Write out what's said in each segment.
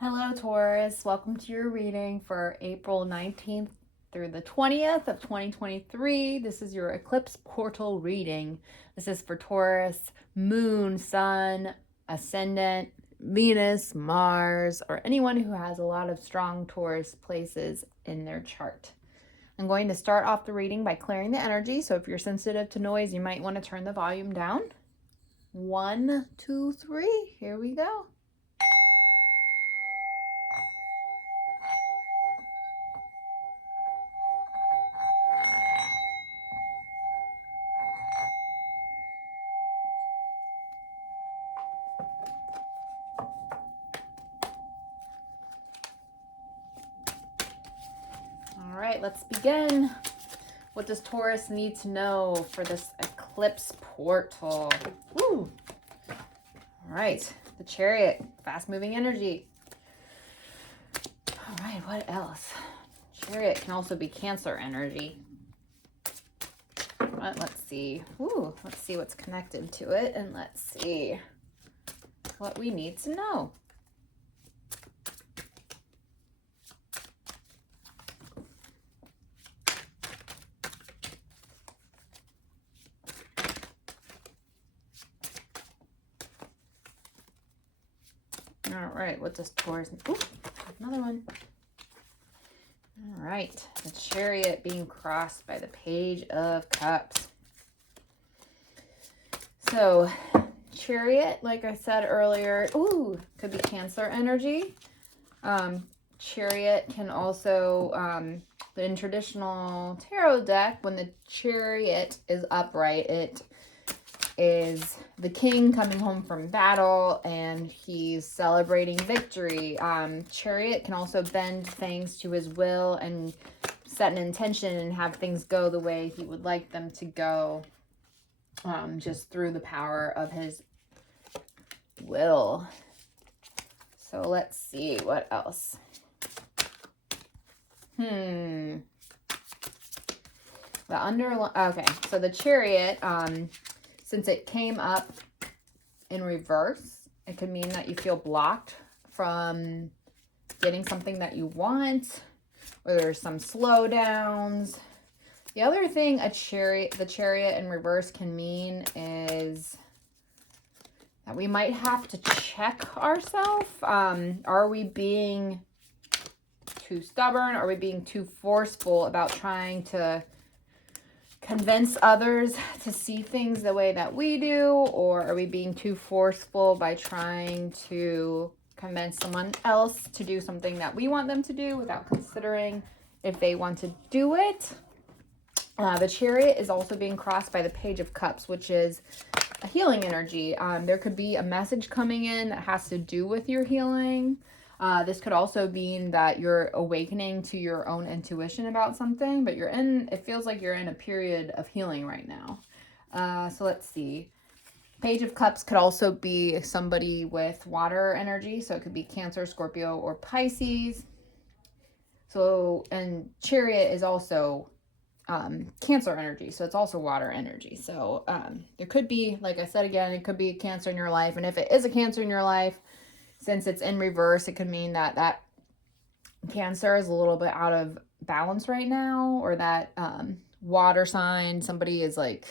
Hello, Taurus. Welcome to your reading for April 19th through the 20th of 2023. This is your eclipse portal reading. This is for Taurus, Moon, Sun, Ascendant, Venus, Mars, or anyone who has a lot of strong Taurus places in their chart. I'm going to start off the reading by clearing the energy. So if you're sensitive to noise, you might want to turn the volume down. 1, 2, 3. Here we go. All right, let's begin. What does Taurus need to know for this eclipse portal? Woo! All right, the Chariot, fast-moving energy. All right, what else? Chariot can also be Cancer energy. But let's see. Ooh, let's see what's connected to it, and let's see what we need to know. All right, what does Taurus... Ooh, another one. All right, the Chariot being crossed by the Page of Cups. So, Chariot, like I said earlier, ooh, could be Cancer energy. Chariot can also, in traditional tarot deck, when the Chariot is upright, it is the king coming home from battle and he's celebrating victory. Chariot can also bend things to his will and set an intention and have things go the way he would like them to go, just through the power of his will. So let's see what else. Okay, so the Chariot, since it came up in reverse, it could mean that you feel blocked from getting something that you want, or there's some slowdowns. The other thing the Chariot in reverse can mean is that we might have to check ourselves. Are we being too stubborn? Are we being too forceful about trying to convince others to see things the way that we do? Or are we being too forceful by trying to convince someone else to do something that we want them to do without considering if they want to do it? The Chariot is also being crossed by the Page of Cups, which is a healing energy. There could be a message coming in that has to do with your healing. This could also mean that you're awakening to your own intuition about something, but it feels like you're in a period of healing right now. So let's see. Page of Cups could also be somebody with water energy. So it could be Cancer, Scorpio, or Pisces. So, and Chariot is also Cancer energy. So it's also water energy. So there could be, like I said again, it could be a Cancer in your life. And if it is a Cancer in your life, since it's in reverse, it could mean that Cancer is a little bit out of balance right now, or that water sign, somebody is like,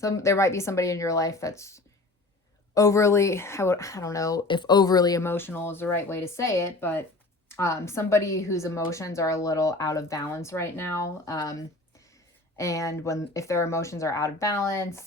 there might be somebody in your life that's overly, I don't know if overly emotional is the right way to say it, but somebody whose emotions are a little out of balance right now. And if their emotions are out of balance,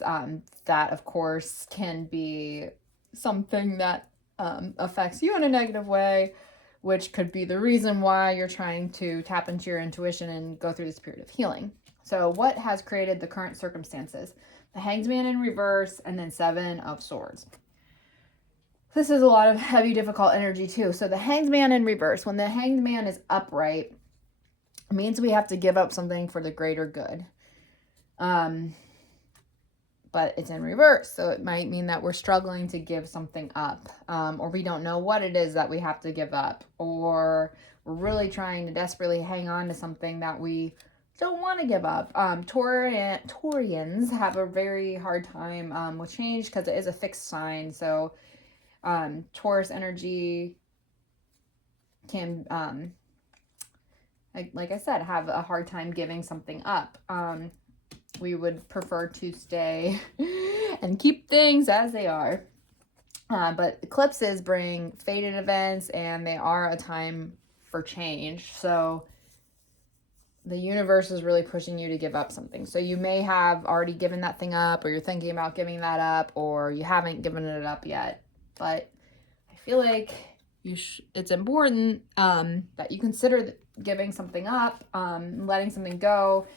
that of course can be something that affects you in a negative way, which could be the reason why you're trying to tap into your intuition and go through this period of healing. So what has created the current circumstances? The Hanged Man in reverse, and then 7 of Swords. This is a lot of heavy, difficult energy too. So the Hanged Man in reverse, when the Hanged Man is upright, it means we have to give up something for the greater good. But it's in reverse, so it might mean that we're struggling to give something up, or we don't know what it is that we have to give up, or we're really trying to desperately hang on to something that we don't want to give up. Taurians have a very hard time with change because it is a fixed sign. So Taurus energy can, like I said, have a hard time giving something up. We would prefer to stay and keep things as they are. But eclipses bring fated events, and they are a time for change. So the universe is really pushing you to give up something. So you may have already given that thing up, or you're thinking about giving that up, or you haven't given it up yet. But I feel like it's important that you consider giving something up, letting something go,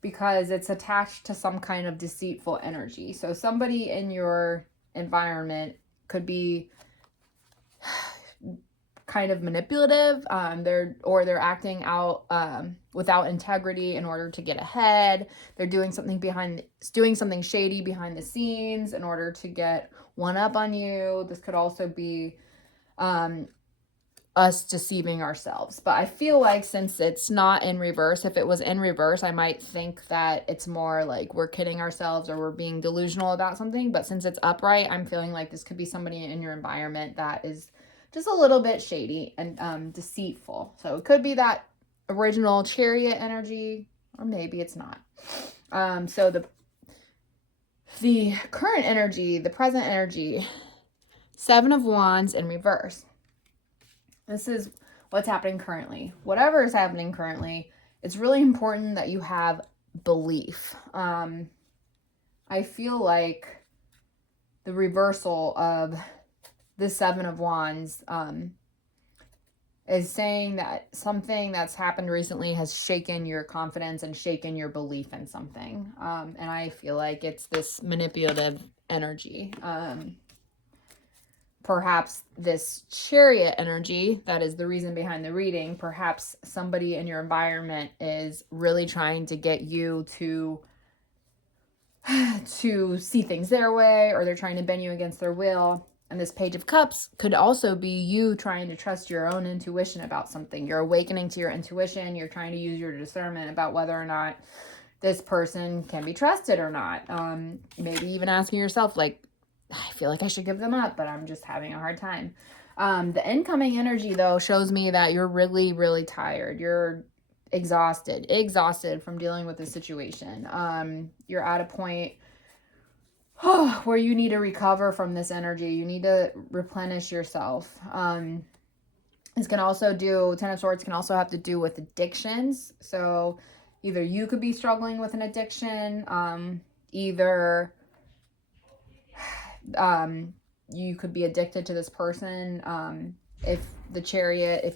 because it's attached to some kind of deceitful energy. So somebody in your environment could be kind of manipulative. They're acting out without integrity in order to get ahead. They're doing something shady behind the scenes in order to get one up on you. This could also be us deceiving ourselves. But I feel like since it's not in reverse, if it was in reverse, I might think that it's more like we're kidding ourselves or we're being delusional about something. But since it's upright, I'm feeling like this could be somebody in your environment that is just a little bit shady and deceitful. So it could be that original Chariot energy, or maybe it's not. So the current energy, the present energy, Seven of Wands in reverse. This is what's happening currently. Whatever is happening currently, it's really important that you have belief. I feel like the reversal of the Seven of Wands is saying that something that's happened recently has shaken your confidence and shaken your belief in something. And I feel like it's this manipulative energy. Perhaps this Chariot energy, that is the reason behind the reading. Perhaps somebody in your environment is really trying to get you to see things their way, or they're trying to bend you against their will. And this Page of Cups could also be you trying to trust your own intuition about something. You're awakening to your intuition. You're trying to use your discernment about whether or not this person can be trusted or not. Maybe even asking yourself, like, I feel like I should give them up, but I'm just having a hard time. The incoming energy, though, shows me that you're really, really tired. You're exhausted from dealing with the situation. You're at a point where you need to recover from this energy. You need to replenish yourself. This can also Ten of Swords can also have to do with addictions. So either you could be struggling with an addiction, either you could be addicted to this person. If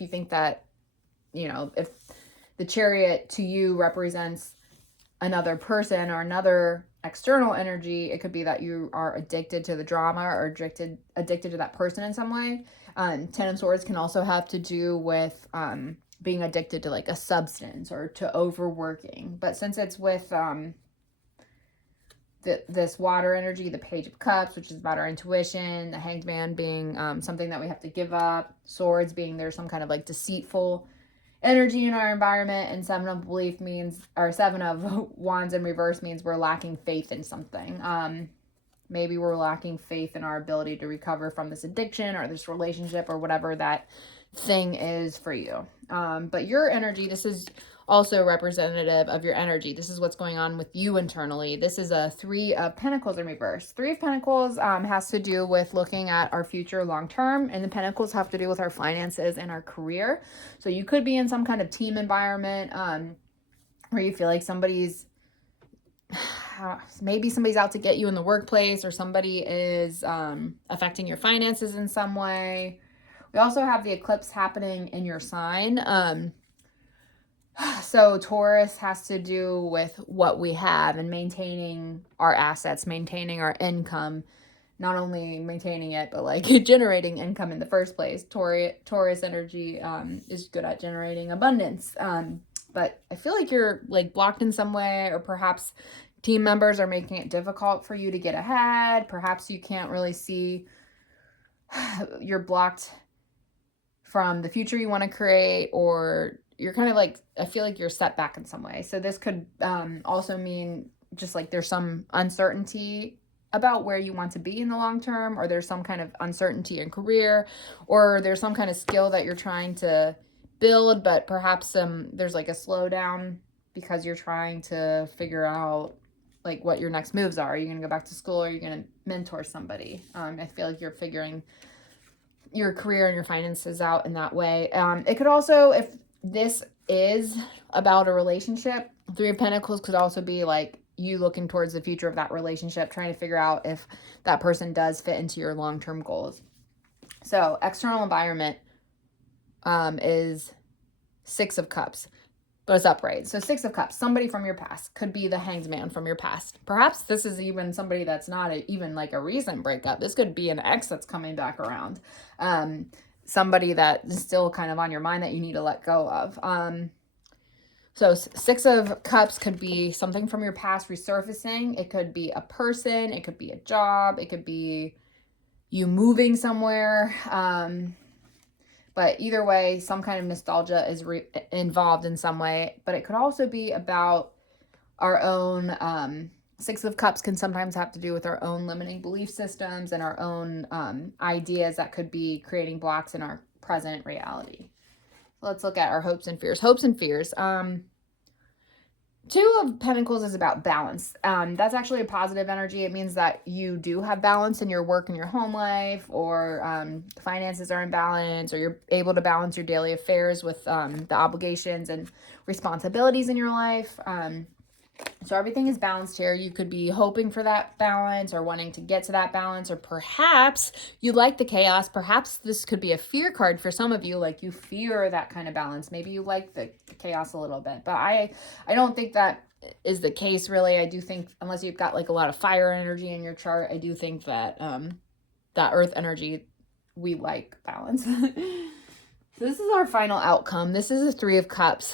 you think that, if the Chariot to you represents another person or another external energy, it could be that you are addicted to the drama or addicted to that person in some way. Ten of Swords can also have to do with being addicted to like a substance or to overworking. But since it's with this water energy, the Page of Cups, which is about our intuition, the Hanged Man being something that we have to give up, Swords being there's some kind of like deceitful energy in our environment, and Seven of Wands in reverse means we're lacking faith in something. Maybe we're lacking faith in our ability to recover from this addiction or this relationship or whatever that thing is for you. But your energy, this is also representative of your energy. This is what's going on with you internally. This is a Three of Pentacles in reverse. Three of Pentacles has to do with looking at our future long term, and the Pentacles have to do with our finances and our career. So you could be in some kind of team environment where you feel like maybe somebody's out to get you in the workplace, or somebody is affecting your finances in some way. We also have the eclipse happening in your sign. So Taurus has to do with what we have and maintaining our assets, maintaining our income, not only maintaining it, but like generating income in the first place. Taurus energy is good at generating abundance. But I feel like you're like blocked in some way, or perhaps team members are making it difficult for you to get ahead. Perhaps you can't really see, you're blocked from the future you want to create, or you're kind of like, I feel like you're set back in some way. So this could also mean just like there's some uncertainty about where you want to be in the long term, or there's some kind of uncertainty in career, or there's some kind of skill that you're trying to build, but perhaps there's like a slowdown because you're trying to figure out like what your next moves are. Are you going to go back to school, or are you going to mentor somebody? I feel like you're figuring your career and your finances out in that way. It could also, if this is about a relationship, Three of Pentacles could also be like you looking towards the future of that relationship, trying to figure out if that person does fit into your long-term goals. So external environment is Six of Cups, but it's upright. So Six of Cups, somebody from your past, could be the Hanged Man from your past. Perhaps this is even somebody that's not even like a recent breakup. This could be an ex that's coming back around. Somebody that is still kind of on your mind that you need to let go of. So Six of Cups could be something from your past resurfacing. It could be a person. It could be a job. It could be you moving somewhere. But either way, some kind of nostalgia is involved in some way. But it could also be about our own, Six of Cups can sometimes have to do with our own limiting belief systems and our own ideas that could be creating blocks in our present reality. Let's look at our hopes and fears. Hopes and fears. Two of Pentacles is about balance. That's actually a positive energy. It means that you do have balance in your work and your home life, or finances are in balance, or you're able to balance your daily affairs with the obligations and responsibilities in your life. So everything is balanced here. You could be hoping for that balance or wanting to get to that balance, or perhaps you like the chaos. Perhaps this could be a fear card for some of you, like you fear that kind of balance. Maybe you like the chaos a little bit, but I don't think that is the case really. I do think, unless you've got like a lot of fire energy in your chart, I do think that that earth energy, we like balance. So this is our final outcome. This is a Three of Cups.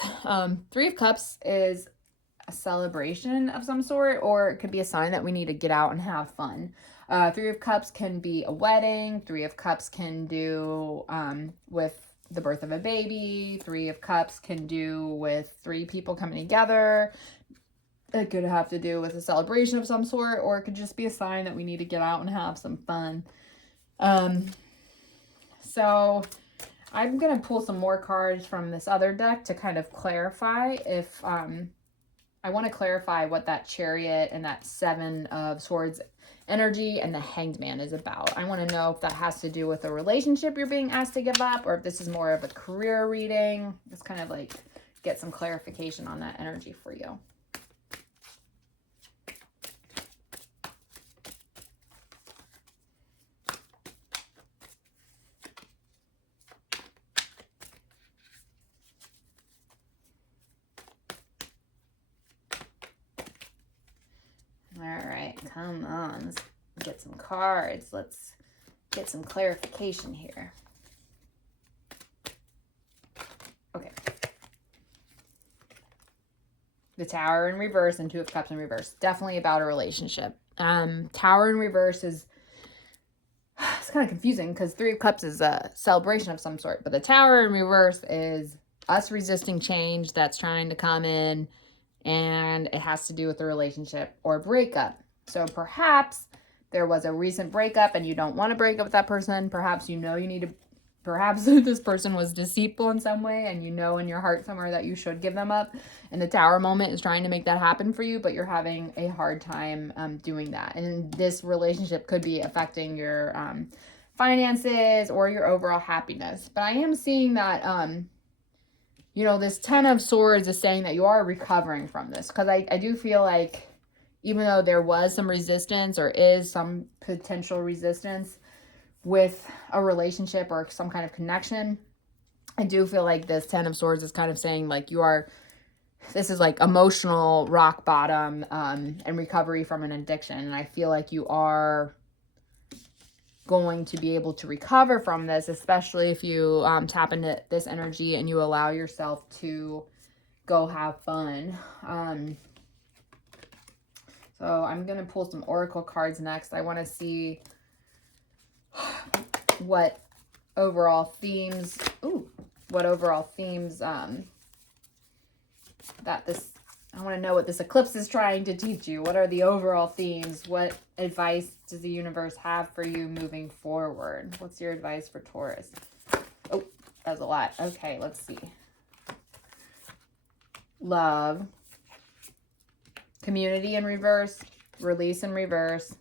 Three of Cups is a celebration of some sort, or it could be a sign that we need to get out and have fun. Three of Cups can be a wedding. Three of Cups can do with the birth of a baby. Three of Cups can do with three people coming together. It could have to do with a celebration of some sort, or it could just be a sign that we need to get out and have some fun. So I'm going to pull some more cards from this other deck to kind of clarify if I want to clarify what that Chariot and that Seven of Swords energy and the Hanged Man is about. I want to know if that has to do with a relationship you're being asked to give up, or if this is more of a career reading. Just kind of like get some clarification on that energy for you. All right, come on. Let's get some cards. Let's get some clarification here. Okay. The Tower in reverse and Two of Cups in reverse. Definitely about a relationship. Tower in reverse is, it's kind of confusing because Three of Cups is a celebration of some sort, but the Tower in reverse is us resisting change that's trying to come in, and it has to do with a relationship or breakup. So perhaps there was a recent breakup and you don't want to break up with that person. Perhaps you know you need to, perhaps this person was deceitful in some way, and you know in your heart somewhere that you should give them up. And the Tower moment is trying to make that happen for you, but you're having a hard time doing that. And this relationship could be affecting your finances or your overall happiness. But I am seeing that you know, this Ten of Swords is saying that you are recovering from this, because I do feel like even though there was some resistance, or is some potential resistance with a relationship or some kind of connection, I do feel like this Ten of Swords is kind of saying like this is like emotional rock bottom and recovery from an addiction. And I feel like you are going to be able to recover from this, especially if you tap into this energy and you allow yourself to go have fun. So I'm going to pull some oracle cards next. I want to see what overall themes, that this, I want to know what this eclipse is trying to teach you. What are the overall themes? What advice does the universe have for you moving forward? What's your advice for Taurus? Oh, That was a lot. Okay, let's see. Love. Community in reverse. Release in reverse.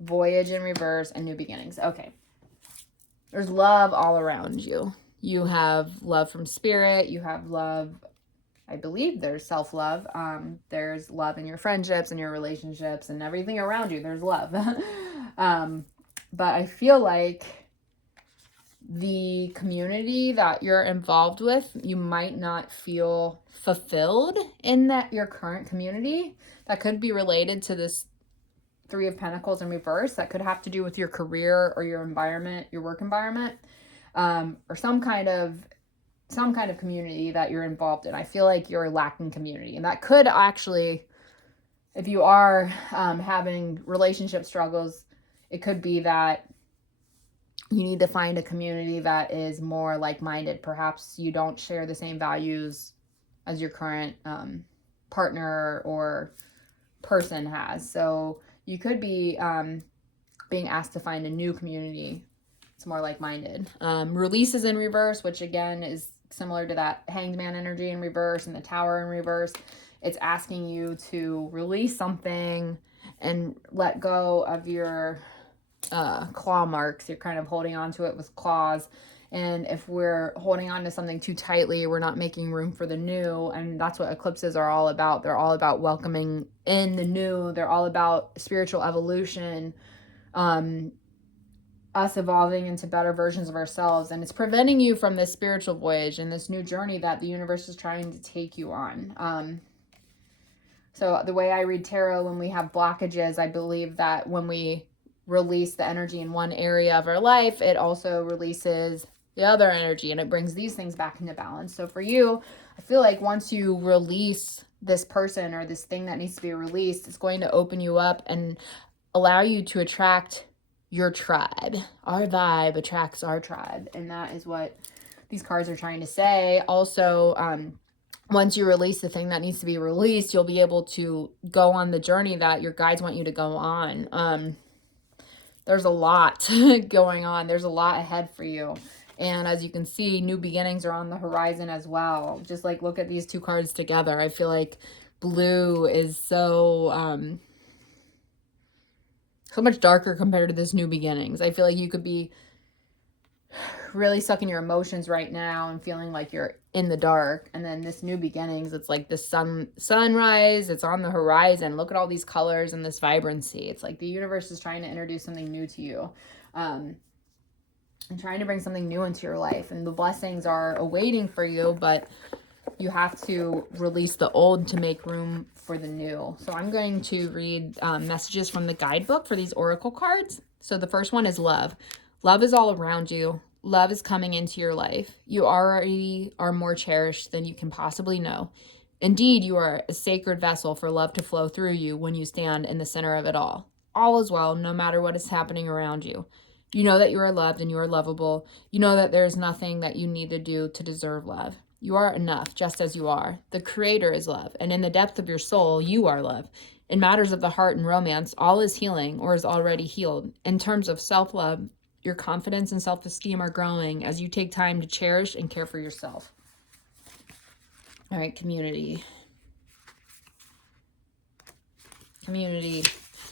Voyage in reverse. And new beginnings. Okay. There's love all around you. You have love from spirit. You have love. I believe there's self-love. There's love in your friendships and your relationships and everything around you. There's love. But I feel like the community that you're involved with, you might not feel fulfilled in that your current community. That could be related to this Three of Pentacles in reverse. That could have to do with your career or your environment, your work environment, or some kind of community that you're involved in. I feel like you're lacking community, and that could actually, if you are having relationship struggles, it could be that you need to find a community that is more like-minded. Perhaps you don't share the same values as your current partner or person has. So you could be being asked to find a new community. It's more like-minded. Release is in reverse, which again is similar to that Hanged Man energy in reverse and the Tower in reverse. It's asking you to release something and let go of your claw marks. You're kind of holding on to it with claws. And if we're holding on to something too tightly, we're not making room for the new. And that's what eclipses are all about. They're all about welcoming in the new. They're all about spiritual evolution, us evolving into better versions of ourselves. And it's preventing you from this spiritual voyage and this new journey that the universe is trying to take you on. So the way I read tarot, when we have blockages, I believe that when we release the energy in one area of our life, it also releases the other energy, and it brings these things back into balance. So for you, I feel like once you release this person or this thing that needs to be released, it's going to open you up and allow you to attract your tribe. Our vibe attracts our tribe, and that is what these cards are trying to say. Also, once you release the thing that needs to be released, you'll be able to go on the journey that your guides want you to go on. There's a lot going on. There's a lot ahead for you. And as you can see, new beginnings are on the horizon as well. Just like look at these two cards together. I feel like blue is so much darker compared to this new beginnings. I feel like you could be really stuck in your emotions right now and feeling like you're in the dark. And then this new beginnings, it's like the sunrise, it's on the horizon. Look at all these colors and this vibrancy. It's like the universe is trying to introduce something new to you, and trying to bring something new into your life. And the blessings are awaiting for you, but you have to release the old to make room for the new. So I'm going to read messages from the guidebook for these oracle cards. So the first one is love. Love is all around you. Love is coming into your life. You already are more cherished than you can possibly know. Indeed, you are a sacred vessel for love to flow through you when you stand in the center of it all. All is well, no matter what is happening around you. You know that you are loved and you are lovable. You know that there is nothing that you need to do to deserve love. You are enough just as you are. The Creator is love, and in the depth of your soul, you are love. In matters of the heart and romance, all is healing or is already healed. In terms of self-love, your confidence and self-esteem are growing as you take time to cherish and care for yourself. All right, community. Community.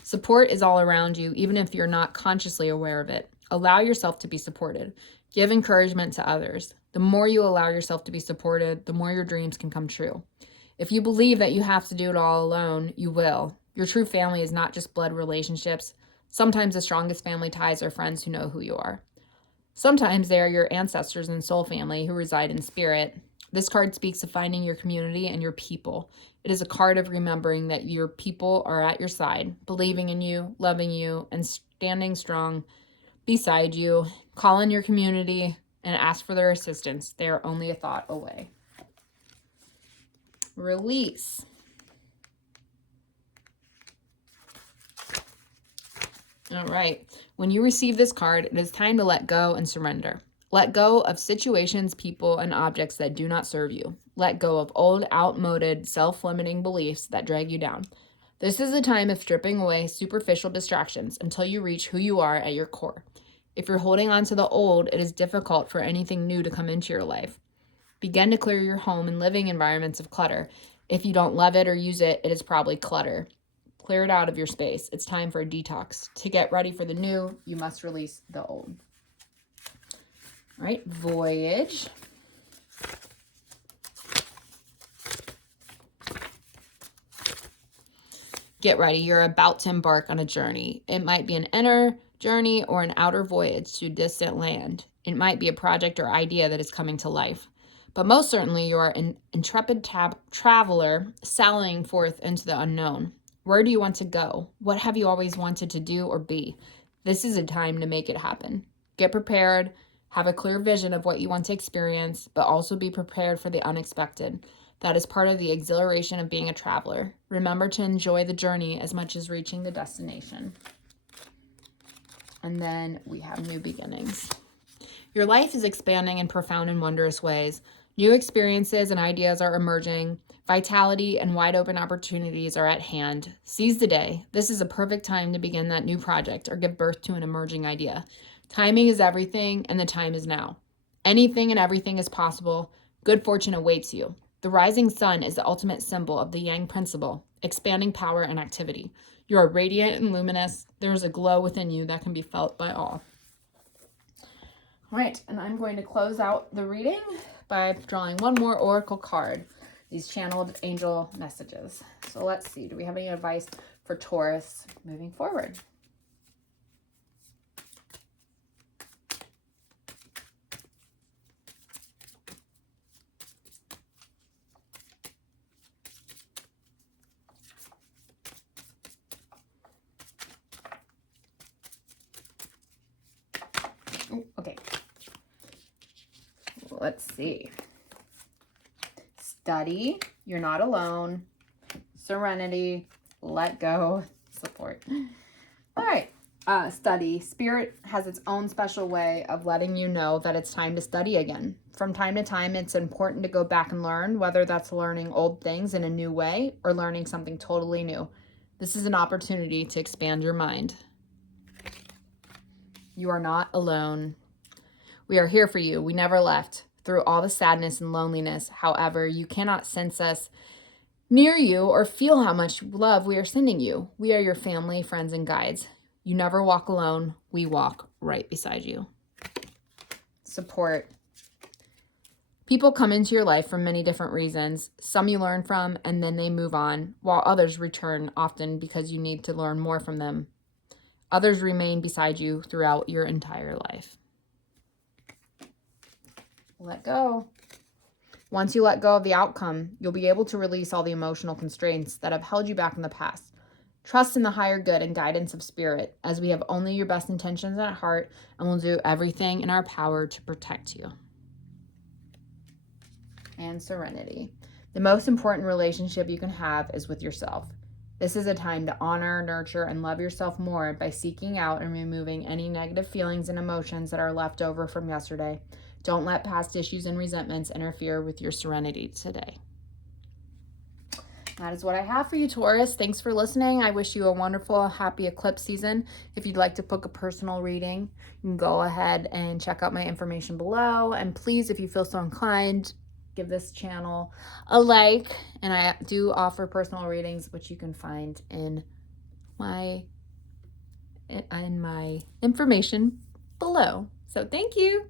Support is all around you, even if you're not consciously aware of it. Allow yourself to be supported. Give encouragement to others. The more you allow yourself to be supported, the more your dreams can come true. If you believe that you have to do it all alone, you will. Your true family is not just blood relationships. Sometimes the strongest family ties are friends who know who you are. Sometimes they are your ancestors and soul family who reside in spirit. This card speaks of finding your community and your people. It is a card of remembering that your people are at your side, believing in you, loving you, and standing strong beside you. Call in your community and ask for their assistance. They are only a thought away. Release. All right. When you receive this card, it is time to let go and surrender. Let go of situations, people, and objects that do not serve you. Let go of old, outmoded, self-limiting beliefs that drag you down. This is a time of stripping away superficial distractions until you reach who you are at your core. If you're holding on to the old, it is difficult for anything new to come into your life. Begin to clear your home and living environments of clutter. If you don't love it or use it, it is probably clutter. Clear it out of your space. It's time for a detox. To get ready for the new, you must release the old. All right, Voyage. Get ready. You're about to embark on a journey. It might be an inner journey or an outer voyage to distant land. It might be a project or idea that is coming to life. But most certainly, you are an intrepid traveler sailing forth into the unknown. Where do you want to go? What have you always wanted to do or be? This is a time to make it happen. Get prepared. Have a clear vision of what you want to experience, but also be prepared for the unexpected. That is part of the exhilaration of being a traveler. Remember to enjoy the journey as much as reaching the destination. And then we have new beginnings. Your life is expanding in profound and wondrous ways. New experiences and ideas are emerging. Vitality and wide open opportunities are at hand. Seize the day. This is a perfect time to begin that new project or give birth to an emerging idea. Timing is everything, and the time is now. Anything and everything is possible. Good fortune awaits you. The rising sun is the ultimate symbol of the Yang principle, expanding power and activity. You are radiant and luminous. There is a glow within you that can be felt by all. All right, and I'm going to close out the reading by drawing one more oracle card, these channeled angel messages. So let's see, do we have any advice for Taurus moving forward? Okay, let's see. Study, you're not alone. Serenity, let go, support. All right, study. Spirit has its own special way of letting you know that it's time to study again. From time to time, it's important to go back and learn, whether that's learning old things in a new way or learning something totally new. This is an opportunity to expand your mind. You are not alone. We are here for you. We never left. Through all the sadness and loneliness, however, you cannot sense us near you or feel how much love we are sending you. We are your family, friends, and guides. You never walk alone. We walk right beside you. Support. People come into your life for many different reasons. Some you learn from and then they move on, while others return often because you need to learn more from them. Others remain beside you throughout your entire life. Let go. Once you let go of the outcome, you'll be able to release all the emotional constraints that have held you back in the past. Trust in the higher good and guidance of spirit, as we have only your best intentions at heart and will do everything in our power to protect you. And serenity. The most important relationship you can have is with yourself. This is a time to honor, nurture, and love yourself more by seeking out and removing any negative feelings and emotions that are left over from yesterday. Don't let past issues and resentments interfere with your serenity today. That is what I have for you, Taurus. Thanks for listening. I wish you a wonderful, happy eclipse season. If you'd like to book a personal reading, you can go ahead and check out my information below. And please, if you feel so inclined, give this channel a like. And I do offer personal readings, which you can find in my information below. So thank you.